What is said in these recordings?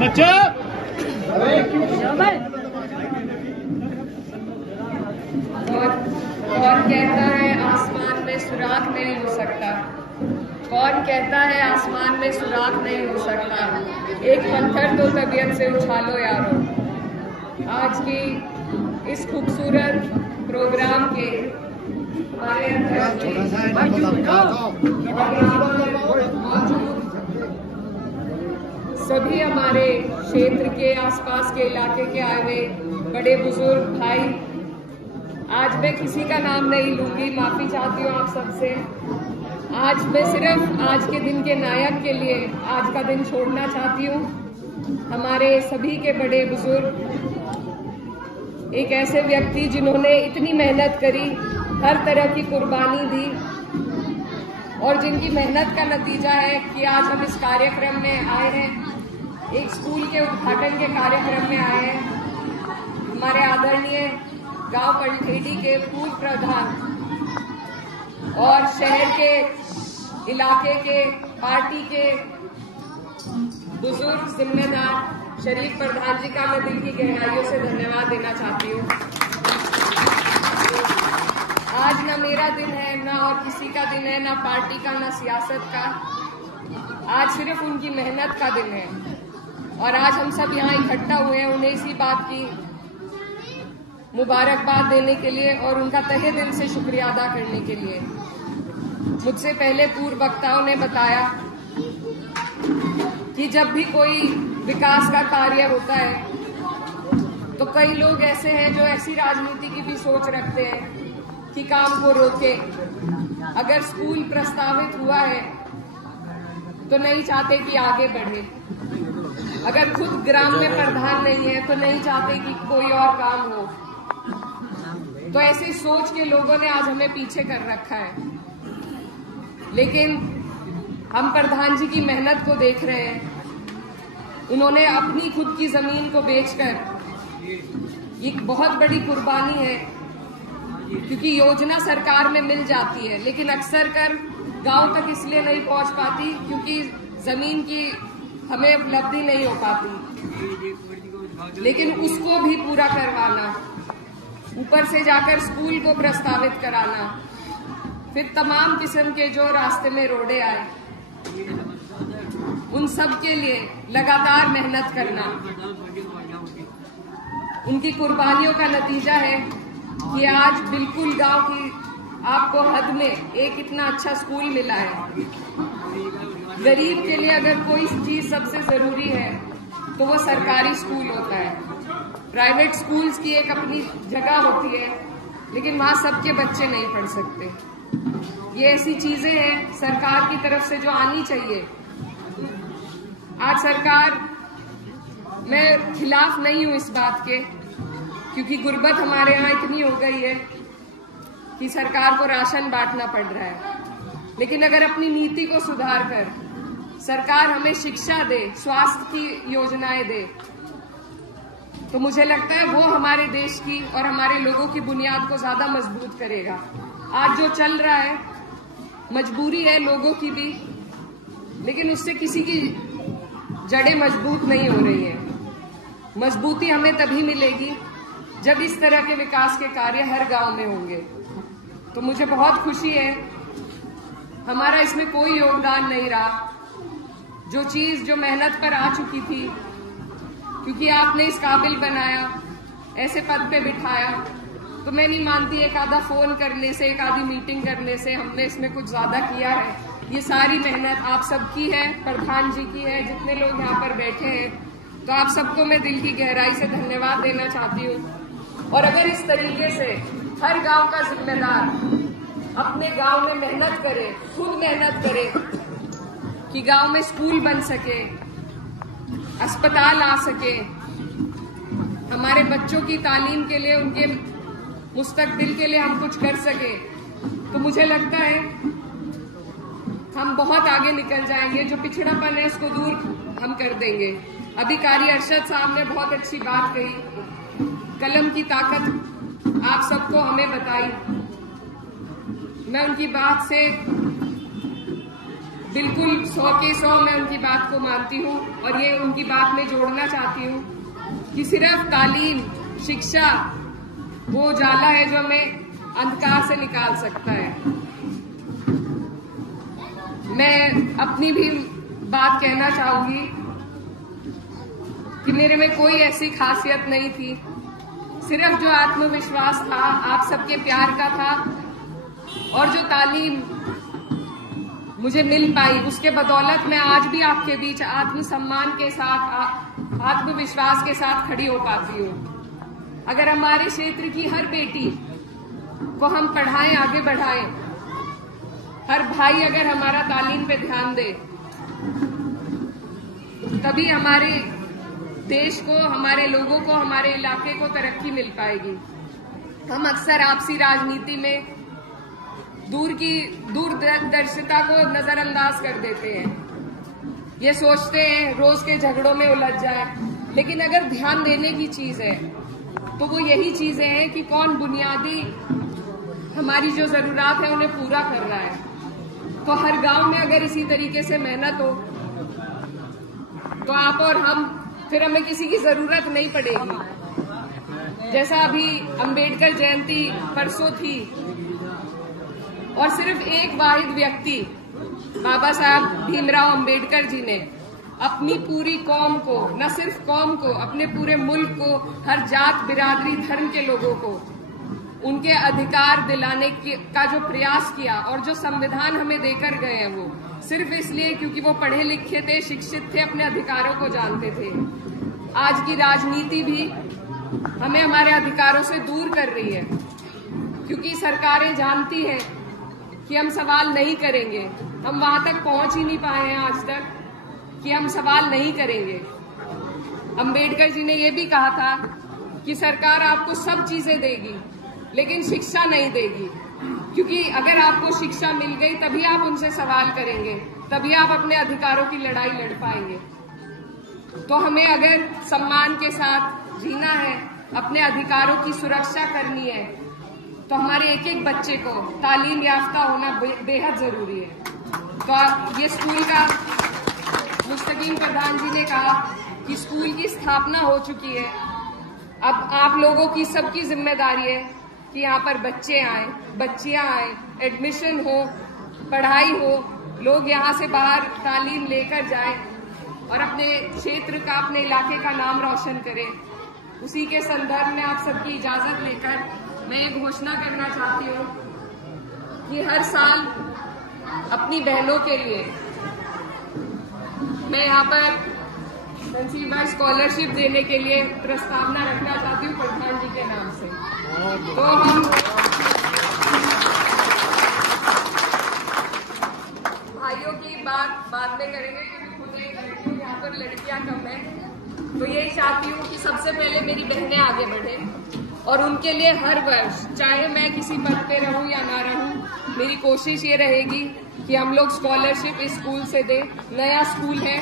बच्चा कौन कहता है आसमान में सुराख नहीं हो सकता? कौन कहता है आसमान में सुराख नहीं हो सकता? एक पत्थर तो तबीयत से उछालो यारो। आज की इस खूबसूरत प्रोग्राम के हमारे सभी हमारे क्षेत्र के आसपास के इलाके के आए हुए बड़े बुजुर्ग भाई, आज मैं किसी का नाम नहीं लूंगी, माफी चाहती हूँ आप सबसे। आज मैं सिर्फ आज के दिन के नायक के लिए आज का दिन छोड़ना चाहती हूँ। हमारे सभी के बड़े बुजुर्ग, एक ऐसे व्यक्ति जिन्होंने इतनी मेहनत करी, हर तरह की कुर्बानी दी और जिनकी मेहनत का नतीजा है कि आज हम इस कार्यक्रम में आए हैं, एक स्कूल के उद्घाटन के कार्यक्रम में आए हैं। हमारे आदरणीय गांव पलखेड़ी के पूर्व प्रधान और शहर के इलाके के पार्टी के बुजुर्ग जिम्मेदार शरीफ प्रधान जी का मैं दिल की गहराइयों से धन्यवाद देना चाहती हूँ। आज ना मेरा दिन है, ना और किसी का दिन है, ना पार्टी का, ना सियासत का। आज सिर्फ उनकी मेहनत का दिन है और आज हम सब यहाँ इकट्ठा हुए हैं उन्हें इसी बात की मुबारकबाद देने के लिए और उनका तहे दिल से शुक्रिया अदा करने के लिए। मुझसे पहले पूर्व वक्ताओं ने बताया कि जब भी कोई विकास का कार्य होता है तो कई लोग ऐसे हैं जो ऐसी राजनीति की भी सोच रखते हैं कि काम को रोके। अगर स्कूल प्रस्तावित हुआ है तो नहीं चाहते कि आगे बढ़े, अगर खुद ग्राम में प्रधान नहीं है तो नहीं चाहते कि कोई और काम हो। तो ऐसी सोच के लोगों ने आज हमें पीछे कर रखा है, लेकिन हम प्रधान जी की मेहनत को देख रहे हैं। उन्होंने अपनी खुद की जमीन को बेचकर, एक बहुत बड़ी कुर्बानी है क्योंकि योजना सरकार में मिल जाती है लेकिन अक्सर कर गांव तक इसलिए नहीं पहुंच पाती क्योंकि जमीन की हमें उपलब्धि नहीं हो पाती। लेकिन उसको भी पूरा करवाना, ऊपर से जाकर स्कूल को प्रस्तावित कराना, फिर तमाम किस्म के जो रास्ते में रोड़े आए उन सब के लिए लगातार मेहनत करना, उनकी कुर्बानियों का नतीजा है कि आज बिल्कुल गांव की आपको हद में एक इतना अच्छा स्कूल मिला है। गरीब के लिए अगर कोई चीज सबसे जरूरी है तो वो सरकारी स्कूल होता है। प्राइवेट स्कूल्स की एक अपनी जगह होती है लेकिन वहां सबके बच्चे नहीं पढ़ सकते। ये ऐसी चीजें हैं सरकार की तरफ से जो आनी चाहिए। आज सरकार, मैं खिलाफ नहीं हूं इस बात के क्योंकि गुर्बत हमारे यहाँ इतनी हो गई है कि सरकार को राशन बांटना पड़ रहा है, लेकिन अगर अपनी नीति को सुधार कर सरकार हमें शिक्षा दे, स्वास्थ्य की योजनाएं दे, तो मुझे लगता है वो हमारे देश की और हमारे लोगों की बुनियाद को ज्यादा मजबूत करेगा। आज जो चल रहा है मजबूरी है लोगों की भी, लेकिन उससे किसी की जड़ें मजबूत नहीं हो रही है। मजबूती हमें तभी मिलेगी जब इस तरह के विकास के कार्य हर गांव में होंगे। तो मुझे बहुत खुशी है, हमारा इसमें कोई योगदान नहीं रहा। जो चीज जो मेहनत पर आ चुकी थी, क्योंकि आपने इस काबिल बनाया, ऐसे पद पे बिठाया, तो मैं नहीं मानती एक आधा फोन करने से, एक आधी मीटिंग करने से हमने इसमें कुछ ज्यादा किया है। ये सारी मेहनत आप सबकी है, प्रधान जी की है, जितने लोग यहाँ पर बैठे हैं, तो आप सबको मैं दिल की गहराई से धन्यवाद देना चाहती हूँ। और अगर इस तरीके से हर गांव का जिम्मेदार अपने गांव में मेहनत करे, खुद मेहनत करे कि गांव में स्कूल बन सके, अस्पताल आ सके, हमारे बच्चों की तालीम के लिए, उनके मुस्तकबिल के लिए हम कुछ कर सके, तो मुझे लगता है हम बहुत आगे निकल जाएंगे। जो पिछड़ापन है उसको दूर हम कर देंगे। अभी कारी अरशद साहब ने बहुत अच्छी बात कही कलम की ताकत आप सबको हमें बताई। मैं उनकी बात से बिल्कुल 100 के 100 मैं उनकी बात को मानती हूँ और ये उनकी बात में जोड़ना चाहती हूँ कि सिर्फ तालीम, शिक्षा वो उजाला है जो हमें अंधकार से निकाल सकता है। मैं अपनी भी बात कहना चाहूंगी कि मेरे में कोई ऐसी खासियत नहीं थी, सिर्फ जो आत्मविश्वास था आप सबके प्यार का था और जो तालीम मुझे मिल पाई उसके बदौलत मैं आज भी आपके बीच आत्मसम्मान के साथ, आत्मविश्वास के साथ खड़ी हो पाती हूँ। अगर हमारे क्षेत्र की हर बेटी को हम पढ़ाएं, आगे बढ़ाएं, हर भाई अगर हमारा तालीम पे ध्यान दे, तभी हमारे देश को, हमारे लोगों को, हमारे इलाके को तरक्की मिल पाएगी। हम अक्सर आपसी राजनीति में दूरदर्शिता को नजरअंदाज कर देते हैं। ये सोचते हैं रोज के झगड़ों में उलझ जाए, लेकिन अगर ध्यान देने की चीज है तो वो यही चीजें हैं कि कौन बुनियादी हमारी जो जरूरत है उन्हें पूरा कर रहा है। तो हर गांव में अगर इसी तरीके से मेहनत हो तो आप और हम, फिर हमें किसी की जरूरत नहीं पड़ेगी। जैसा अभी अंबेडकर जयंती परसों थी और सिर्फ एक वाहिद व्यक्ति बाबा साहब भीमराव अंबेडकर जी ने अपनी पूरी कौम को, न सिर्फ कौम को, अपने पूरे मुल्क को, हर जात, बिरादरी, धर्म के लोगों को उनके अधिकार दिलाने का जो प्रयास किया और जो संविधान हमें देकर गए हैं वो सिर्फ इसलिए क्योंकि वो पढ़े लिखे थे, शिक्षित थे, अपने अधिकारों को जानते थे। आज की राजनीति भी हमें हमारे अधिकारों से दूर कर रही है क्योंकि सरकारें जानती हैं कि हम सवाल नहीं करेंगे। हम वहां तक पहुंच ही नहीं पाए हैं आज तक कि हम सवाल नहीं करेंगे। अंबेडकर जी ने यह भी कहा था कि सरकार आपको सब चीजें देगी लेकिन शिक्षा नहीं देगी, क्योंकि अगर आपको शिक्षा मिल गई तभी आप उनसे सवाल करेंगे, तभी आप अपने अधिकारों की लड़ाई लड़ पाएंगे। तो हमें अगर सम्मान के साथ जीना है, अपने अधिकारों की सुरक्षा करनी है, तो हमारे एक एक बच्चे को तालीम याफ्ता होना बेहद जरूरी है। तो ये स्कूल का मुस्तकीम प्रधान जी ने कहा कि स्कूल की स्थापना हो चुकी है, अब आप लोगों की सबकी जिम्मेदारी है कि यहाँ पर बच्चे आए, बच्चियां आए, एडमिशन हो, पढ़ाई हो, लोग यहाँ से बाहर तालीम लेकर जाएं और अपने क्षेत्र का, अपने इलाके का नाम रोशन करें। उसी के संदर्भ में आप सबकी इजाजत लेकर मैं ये घोषणा करना चाहती हूँ कि हर साल अपनी बहनों के लिए मैं यहाँ पर तंसीब भाई स्कॉलरशिप देने के लिए प्रस्तावना रखना चाहती हूँ प्रधान जी के नाम से। तो हम भाइयों की बात बाद में करेंगे क्योंकि खुद एक लड़की यहाँ पर लड़कियां कम है। तो यही चाहती हूँ कि सबसे पहले मेरी बहनें आगे बढ़े और उनके लिए हर वर्ष, चाहे मैं किसी पद पे रहूं या ना रहूं, मेरी कोशिश ये रहेगी कि हम लोग स्कॉलरशिप इस स्कूल से दें। नया स्कूल है,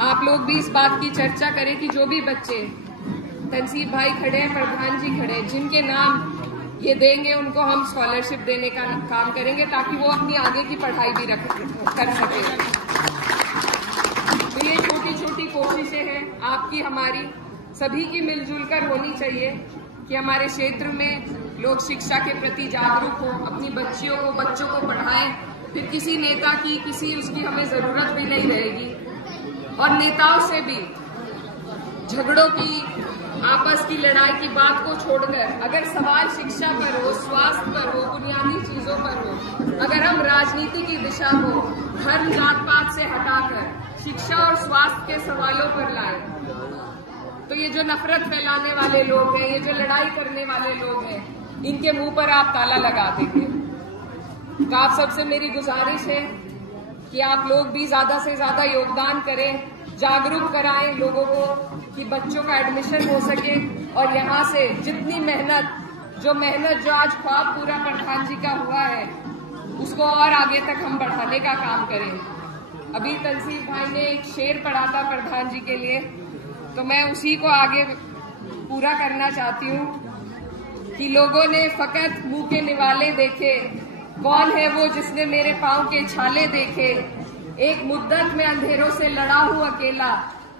आप लोग भी इस बात की चर्चा करें कि जो भी बच्चे, तंसीब भाई खड़े हैं, प्रधान जी खड़े हैं, जिनके नाम ये देंगे उनको हम स्कॉलरशिप देने का काम करेंगे ताकि वो अपनी आगे की पढ़ाई भी कर सके। तो ये छोटी छोटी कोशिशें हैं आपकी, हमारी सभी की मिलजुल कर होनी चाहिए कि हमारे क्षेत्र में लोग शिक्षा के प्रति जागरूक हो, अपनी बच्चियों को, बच्चों को पढ़ाएं। फिर किसी नेता की, किसी उसकी हमें जरूरत भी नहीं रहेगी और नेताओं से भी झगड़ों की, आपस की लड़ाई की बात को छोड़कर अगर सवाल शिक्षा पर हो, स्वास्थ्य पर हो, बुनियादी चीजों पर हो, अगर हम राजनीति की दिशा को धर्म जात पात से हटाकर शिक्षा और स्वास्थ्य के सवालों पर लाएं, तो ये जो नफरत फैलाने वाले लोग हैं, ये जो लड़ाई करने वाले लोग हैं, इनके मुंह पर आप ताला लगा देंगे। तो आप सबसे मेरी गुजारिश है कि आप लोग भी ज्यादा से ज्यादा योगदान करें, जागरूक कराएं लोगों को कि बच्चों का एडमिशन हो सके और यहाँ से जितनी मेहनत जो आज ख्वाब पूरा प्रधान जी का हुआ है उसको और आगे तक हम बढ़ाने का काम करें। अभी तंसीब भाई ने एक शेर पढ़ा था प्रधान जी के लिए, तो मैं उसी को आगे पूरा करना चाहती हूँ कि लोगों ने फकत मुंह के निवाले देखे, कौन है वो जिसने मेरे पाँव के छाले देखे। एक मुद्दत में अंधेरों से लड़ा हूँ अकेला,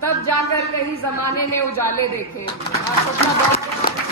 तब जाकर कहीं जमाने ने उजाले देखे। आप सबका बहुत